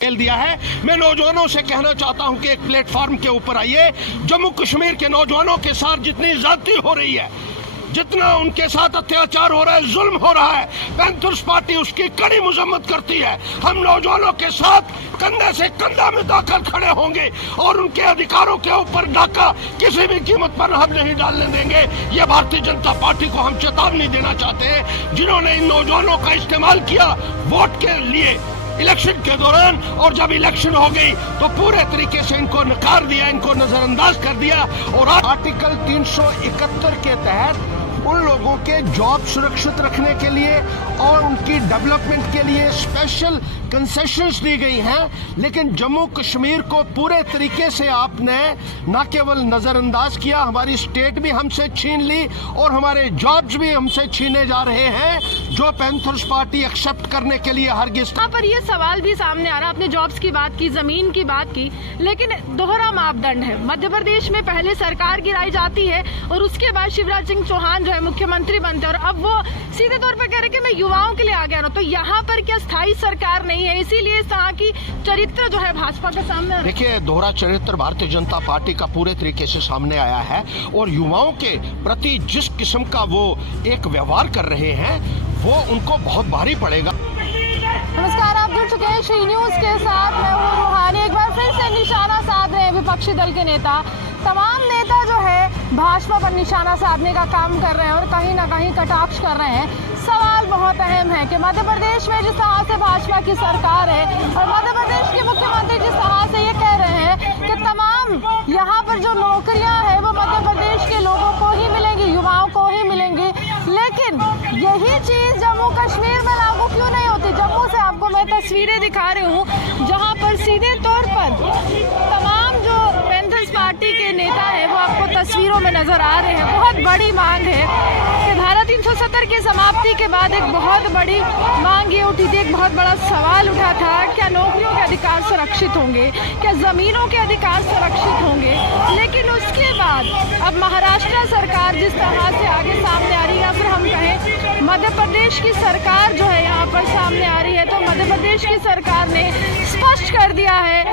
खेल दिया है। मैं नौजवानों से कहना चाहता हूं कि एक प्लेटफॉर्म के ऊपर आइए। जम्मू कश्मीर के नौजवानों के साथ जितनी ज्यादती हो रही है, जितना उनके साथ अत्याचार हो रहा है, जुल्म हो रहा है, पैंथर्स पार्टी उसकी कड़ी मजम्मत करती है। हम नौजवानों के साथ कंधे से कंधा मिलाकर खड़े होंगे और उनके अधिकारों के ऊपर डाका किसी भी कीमत पर हम नहीं डालने देंगे। ये भारतीय जनता पार्टी को हम चेतावनी देना चाहते हैं, जिन्होंने इन नौजवानों का इस्तेमाल किया वोट के लिए इलेक्शन के दौरान, और जब इलेक्शन हो गई तो पूरे तरीके से इनको नकार दिया, इनको नजरअंदाज कर दिया। और आर्टिकल 371 के तहत उन लोगों के जॉब सुरक्षित रखने के लिए और उनकी डेवलपमेंट के लिए स्पेशल कंसेशंस दी गई हैं, लेकिन जम्मू कश्मीर को पूरे तरीके से आपने न केवल नजरअंदाज किया, हमारी स्टेट भी हमसे छीन ली और हमारे जॉब्स भी हमसे छीने जा रहे हैं, जो पैंथर्स पार्टी एक्सेप्ट करने के लिए हरगिज। यहाँ पर ये सवाल भी सामने आ रहा है, आपने जॉब्स की बात की, जमीन की बात की, लेकिन दोहरा मापदंड है। मध्य प्रदेश में पहले सरकार गिराई जाती है और उसके बाद शिवराज सिंह चौहान जो है मुख्यमंत्री बनते हैं, और अब वो सीधे तौर पर कह रहे कि मैं युवाओं के लिए आ गया हूँ। तो यहाँ पर क्या स्थायी सरकार नहीं है, इसीलिए इस तरह की चरित्र जो है भाजपा के सामने? देखिए, दोहरा चरित्र भारतीय जनता पार्टी का पूरे तरीके से सामने आया है और युवाओं के प्रति जिस किस्म का वो एक व्यवहार कर रहे हैं वो उनको बहुत भारी पड़ेगा। नमस्कार, आप जुड़ चुके हैं श्री न्यूज के साथ, मैं हूँ रूहानी। एक बार फिर से निशाना साध रहे हैं विपक्षी दल के नेता। तमाम नेता जो है भाजपा पर निशाना साधने का काम कर रहे हैं और कहीं ना कहीं कटाक्ष कर रहे हैं। सवाल बहुत अहम है कि मध्य प्रदेश में जिस तरह से भाजपा की सरकार है और मध्य प्रदेश के मुख्यमंत्री जिस तरह से ये कह रहे हैं कि तमाम यहाँ पर जो नौकरियां हैं वो मध्य प्रदेश के लोगों को ही मिलेंगी, युवाओं को ही मिलेंगी, लेकिन यही चीज जम्मू कश्मीर में लागू क्यों नहीं होती? जम्मू से आपको मैं तस्वीरें दिखा रही हूँ जहाँ पर सीधे तौर पर तमाम जो पैंथर्स पार्टी के नेता है वो आपको तस्वीरों में नजर आ रहे हैं। बहुत बड़ी मांग है कि धारा 370 की समाप्ति के बाद एक बहुत बड़ी मांग ये उठी थी, एक बहुत बड़ा सवाल उठा था, क्या नौकरियों के अधिकार सुरक्षित होंगे, क्या जमीनों के अधिकार सुरक्षित होंगे? लेकिन उसके बाद अब महाराष्ट्र सरकार जिस तरह से आगे सामने आ रही है, या फिर हम कहें मध्य प्रदेश की सरकार जो है यहाँ पर सामने आ रही है, तो मध्य प्रदेश की सरकार ने स्पष्ट कर दिया है,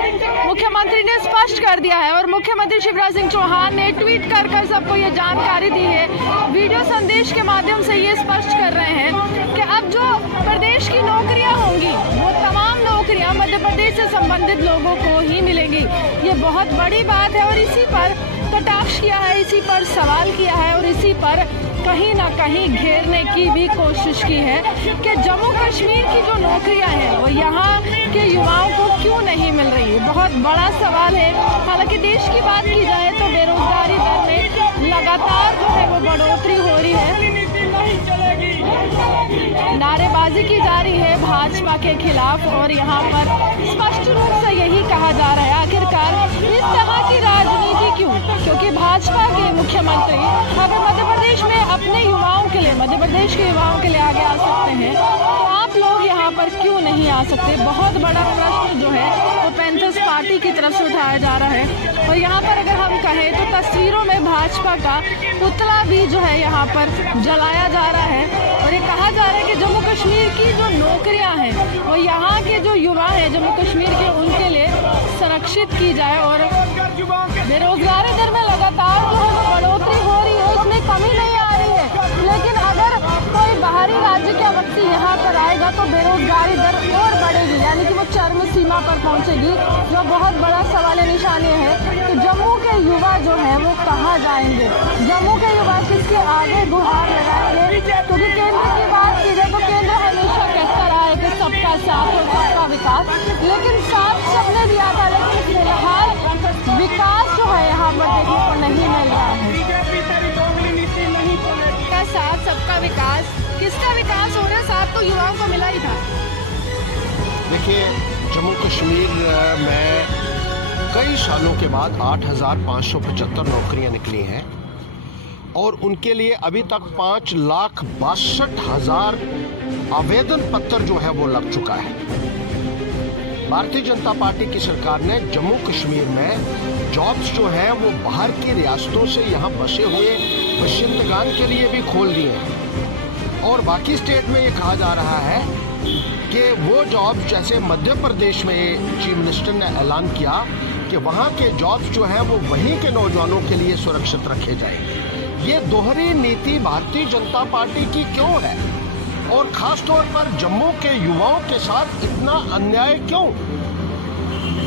मुख्यमंत्री ने स्पष्ट कर दिया है और मुख्यमंत्री शिवराज सिंह चौहान ने ट्वीट कर सबको ये जानकारी दी है, वीडियो संदेश के माध्यम से ये स्पष्ट कर रहे हैं कि अब जो प्रदेश की नौकरियां होंगी वो तमाम नौकरियां मध्य प्रदेश से संबंधित लोगों को ही मिलेंगी। ये बहुत बड़ी बात है और इसी पर कटाक्ष किया है, इसी पर सवाल किया है और इसी पर कहीं ना कहीं घेरने की भी कोशिश की है कि जम्मू कश्मीर की जो नौकरियां हैं वो यहाँ के युवाओं को क्यों नहीं मिल रही है। बहुत बड़ा सवाल है। हालांकि देश की बात की जाए तो बेरोजगारी दर में लगातार जो है वो बढ़ोतरी हो रही है, नारेबाजी की जा रही है भाजपा के खिलाफ और यहाँ पर स्पष्ट रूप से यही कहा जा रहा है आखिरकार इस तरह की राजनीति क्यों? क्योंकि भाजपा के मुख्यमंत्री अगर मध्य प्रदेश में अपने युवाओं के लिए, मध्य प्रदेश के युवाओं के लिए आगे आ सकते हैं, तो आप लोग यहाँ पर क्यों नहीं आ सकते? बहुत बड़ा प्रश्न जो है वो पैंथर्स पार्टी की तरफ से उठाया जा रहा है। और यहाँ पर अगर हम कहें तो तस्वीरों में भाजपा का पुतला भी जो है यहाँ पर जलाया जा रहा है और ये कहा जा रहा है कि जम्मू कश्मीर की जो नौकरियां हैं वो यहाँ के जो युवा हैं जम्मू कश्मीर के, उनके लिए संरक्षित की जाए। और बेरोजगारी दर में लगातार जो है वो बढ़ोतरी हो रही है, इसमें कमी नहीं आ रही है, लेकिन अगर कोई बाहरी राज्य का व्यक्ति यहाँ पर आएगा तो बेरोजगारी दर और बढ़ेगी, यानी कि वो चरम सीमा पर पहुँचेगी। जो बहुत बड़ा सवाल निशानी है कि जम्मू के युवा जो है वो कहाँ जाएंगे, जम्मू के युवा किसके आगे गुहार लगाएंगे? क्योंकि केंद्र की बात की जाए तो केंद्र हमेशा कहता रहा है कि सबका साथ और सबका विकास, लेकिन साथ सबने दिया था, लेकिन फिलहाल विकास जो है यहाँ पर देखने को नहीं मिल रहा है। सबका साथ सबका विकास, किसका विकास हो रहा है? साथ तो युवाओं को मिला ही था। देखिए, जम्मू कश्मीर में कई सालों के बाद 8,575 नौकरियां निकली हैं और उनके लिए अभी तक 5,62,000 आवेदन पत्र जो है वो लग चुका है। भारतीय जनता पार्टी की सरकार ने जम्मू कश्मीर में जॉब्स जो है वो बाहर की रियासतों से यहाँ बसे हुए बशिंदगान के लिए भी खोल दिए हैं और बाकी स्टेट में ये कहा जा रहा है कि वो जॉब, जैसे मध्य प्रदेश में चीफ मिनिस्टर ने ऐलान किया कि वहाँ के जॉब्स जो हैं वो वहीं के नौजवानों के लिए सुरक्षित रखे जाएंगे। ये दोहरी नीति भारतीय जनता पार्टी की क्यों है, और खास तौर पर जम्मू के युवाओं के साथ इतना अन्याय क्यों?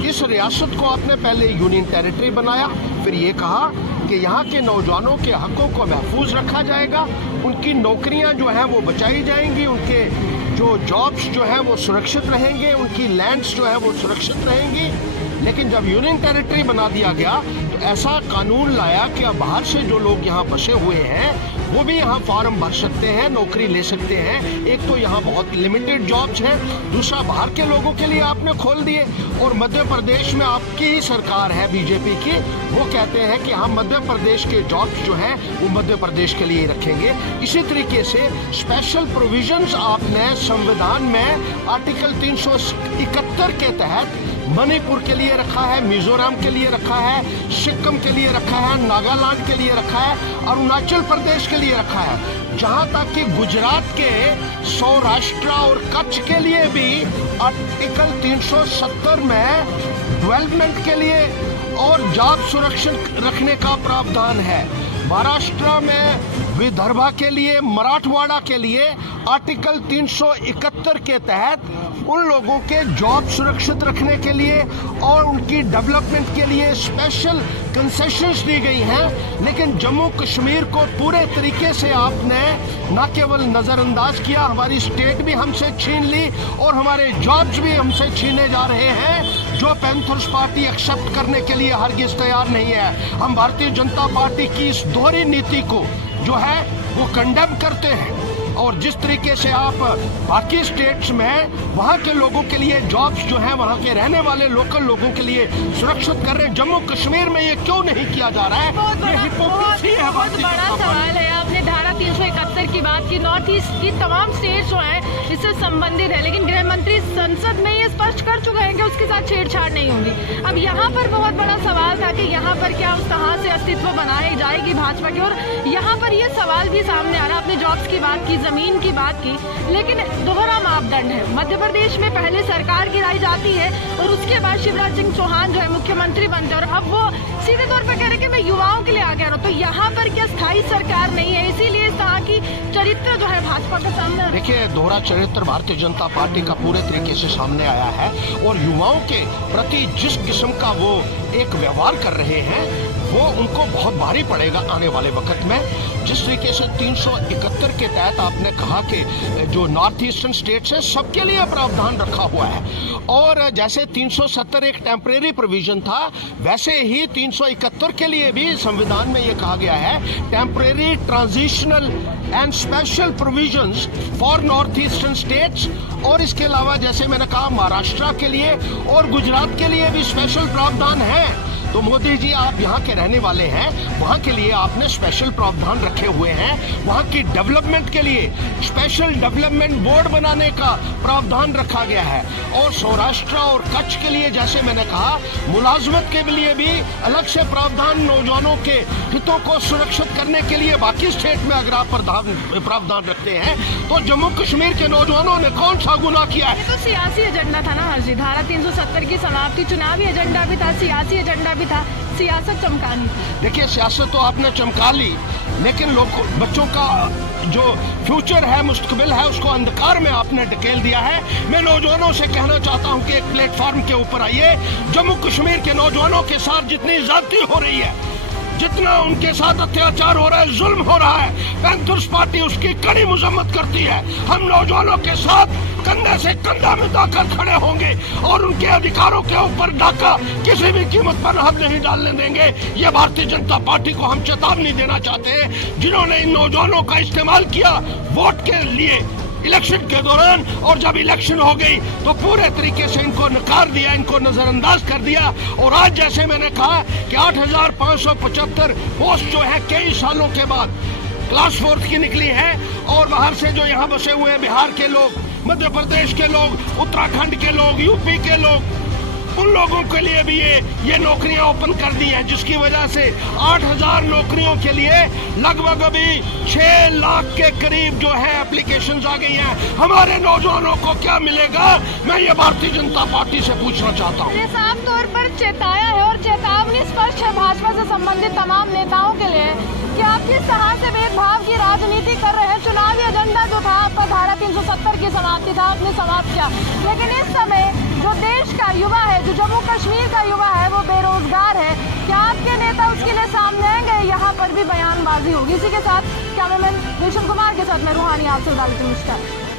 इस रियासत को आपने पहले यूनियन टेरिटरी बनाया, फिर ये कहा कि यहाँ के नौजवानों के हकों को महफूज रखा जाएगा, उनकी नौकरियाँ जो हैं वो बचाई जाएंगी, उनके जो जॉब्स जो हैं वो सुरक्षित रहेंगे, उनकी लैंड्स जो है वो सुरक्षित रहेंगी। लेकिन जब यूनियन टेरिटरी बना दिया गया तो ऐसा कानून लाया कि अब बाहर से जो लोग यहाँ बसे हुए हैं वो भी यहाँ फॉर्म भर सकते हैं, नौकरी ले सकते हैं। एक तो यहाँ बहुत लिमिटेड जॉब्स हैं, दूसरा बाहर के लोगों के लिए आपने खोल दिए। और मध्य प्रदेश में आपकी ही सरकार है बीजेपी की, वो कहते हैं कि हम मध्य प्रदेश के जॉब्स जो हैं वो मध्य प्रदेश के लिए रखेंगे। इसी तरीके से स्पेशल प्रोविजंस आपने संविधान में आर्टिकल 371 के तहत मणिपुर के लिए रखा है, मिजोरम के लिए रखा है, सिक्किम के लिए रखा है, नागालैंड के लिए रखा है, अरुणाचल प्रदेश के लिए रखा है, जहां तक कि गुजरात के सौराष्ट्र और कच्छ के लिए भी आर्टिकल 370 में डेवलपमेंट के लिए और जॉब सुरक्षित रखने का प्रावधान है। महाराष्ट्र में विदर्भा के लिए, मराठवाड़ा के लिए आर्टिकल 371 के तहत उन लोगों के जॉब सुरक्षित रखने के लिए और उनकी डेवलपमेंट के लिए स्पेशल कंसेशंस दी गई हैं। लेकिन जम्मू कश्मीर को पूरे तरीके से आपने न केवल नज़रअंदाज किया, हमारी स्टेट भी हमसे छीन ली और हमारे जॉब्स भी हमसे छीने जा रहे हैं, जो पैंथर्स पार्टी एक्सेप्ट करने के लिए हरगिज तैयार नहीं है। हम भारतीय जनता पार्टी की इस दोहरी नीति को जो है वो कंडेम करते हैं। और जिस तरीके से आप बाकी स्टेट्स में वहाँ के लोगों के लिए जॉब्स जो हैं, वहाँ के रहने वाले लोकल लोगों के लिए सुरक्षित कर रहे हैं, जम्मू कश्मीर में ये क्यों नहीं किया जा रहा है? बहुत बड़ा सवाल है। आपने धारा 371 की बात की, नॉर्थ ईस्ट की तमाम स्टेट्स जो हैं इससे संबंधित है, लेकिन गृह मंत्री संसद में ये स्पष्ट कर चुके हैं कि उसके साथ छेड़छाड़ नहीं होगी। अब यहाँ पर बहुत बड़ा सवाल था कि यहाँ पर क्या उस तरह से अस्तित्व बनाई जाएगी भाजपा की, और यहाँ पर ये सवाल भी सामने आ रहा। आपने जॉब्स की बात की, जमीन की बात की, लेकिन दोहरा मापदंड है। मध्य प्रदेश में पहले सरकार गिराई जाती है और उसके बाद शिवराज सिंह चौहान जो है मुख्यमंत्री बनते हैं, और अब वो सीधे तौर पर कह रहे हैं कि मैं युवाओं के लिए आ गया हूँ। तो यहाँ पर क्या स्थायी सरकार नहीं है, इसीलिए इस तरह की चरित्र जो है भाजपा के सामने? देखिए, दोहरा चरित्र भारतीय जनता पार्टी का पूरे तरीके से सामने आया है, और युवाओं के प्रति जिस किस्म का वो एक व्यवहार कर रहे हैं वो उनको बहुत भारी पड़ेगा आने वाले वक्त में। जिस तरीके से 371 के तहत आपने कहा कि जो नॉर्थ ईस्टर्न स्टेट्स हैं सबके लिए प्रावधान रखा हुआ है, और जैसे 370 एक टेम्परेरी प्रोविजन था, वैसे ही 371 के लिए भी संविधान में ये कहा गया है temporary, transitional and special provisions for north eastern states. और इसके अलावा जैसे मैंने कहा महाराष्ट्र के लिए और गुजरात के लिए भी स्पेशल प्रावधान है। तो मोदी जी, आप यहाँ के रहने वाले हैं, वहाँ के लिए आपने स्पेशल प्रावधान रखे हुए हैं। वहाँ की डेवलपमेंट के लिए स्पेशल डेवलपमेंट बोर्ड बनाने का प्रावधान रखा गया है, और सौराष्ट्र और कच्छ के लिए जैसे मैंने कहा मुलाजमत के लिए भी अलग से प्रावधान, नौजवानों के हितों को सुरक्षित करने के लिए बाकी स्टेट में अगर आप प्रावधान रखते हैं तो जम्मू कश्मीर के नौजवानों ने कौन सा गुनाह किया है? तो सियासी एजेंडा था ना हर्जी, धारा 370 की समाप्ति, चुनावी एजेंडा भी था, सियासी एजेंडा भी था, सियासत चमकानी थी। देखिए, सियासत तो आपने चमका ली, लेकिन बच्चों का जो फ्यूचर है, मुस्तकबिल है, उसको अंधकार में आपने ढकेल दिया है। मैं नौजवानों से कहना चाहता हूं कि एक प्लेटफॉर्म के ऊपर आइए। जम्मू कश्मीर के नौजवानों के साथ जितनी ज्यादती हो रही है, जितना उनके साथ अत्याचार हो रहा है, जुल्म हो रहा है, पैंथर्स पार्टी उसकी कड़ी मजम्मत करती है। हम नौजवानों के साथ कंधे से कंधा मिलाकर खड़े होंगे और उनके अधिकारों के ऊपर डाका किसी भी कीमत पर हम नहीं डालने देंगे। ये भारतीय जनता पार्टी को हम चेतावनी देना चाहते हैं, जिन्होंने इन नौजवानों का इस्तेमाल किया वोट के लिए इलेक्शन के दौरान, और जब इलेक्शन हो गई तो पूरे तरीके से इनको नकार दिया, इनको नजरअंदाज कर दिया। और आज जैसे मैंने कहा कि 8,575 पोस्ट जो है कई सालों के बाद क्लास 4 की निकली है, और बाहर से जो यहाँ बसे हुए बिहार के लोग, मध्य प्रदेश के लोग, उत्तराखंड के लोग, यूपी के लोग, उन लोगों के लिए भी ये नौकरियां ओपन कर दी हैं, जिसकी वजह से 8,000 नौकरियों के लिए लगभग अभी 6 लाख के करीब जो है एप्लीकेशंस आ गई हैं। हमारे नौजवानों को क्या मिलेगा, मैं ये भारतीय जनता पार्टी से पूछना चाहता हूँ। ये साफ तौर पर चेताया है और चेतावनी स्पष्ट है भाजपा से संबंधित तमाम नेताओं के लिए कि आप किस तरह से भेदभाव की राजनीति कर रहे हैं। चुनावी एजेंडा जो था आपका धारा 370 की समाप्ति था, आपने समाप्त किया, लेकिन इस समय जो देश का युवा है, जो जम्मू कश्मीर का युवा है, वो बेरोजगार है। क्या आपके नेता उसके लिए सामने आएंगे? यहाँ पर भी बयानबाजी होगी। इसी के साथ कैमरामैन विशन कुमार के साथ मैं रूहानी आपसे डालती हूँ।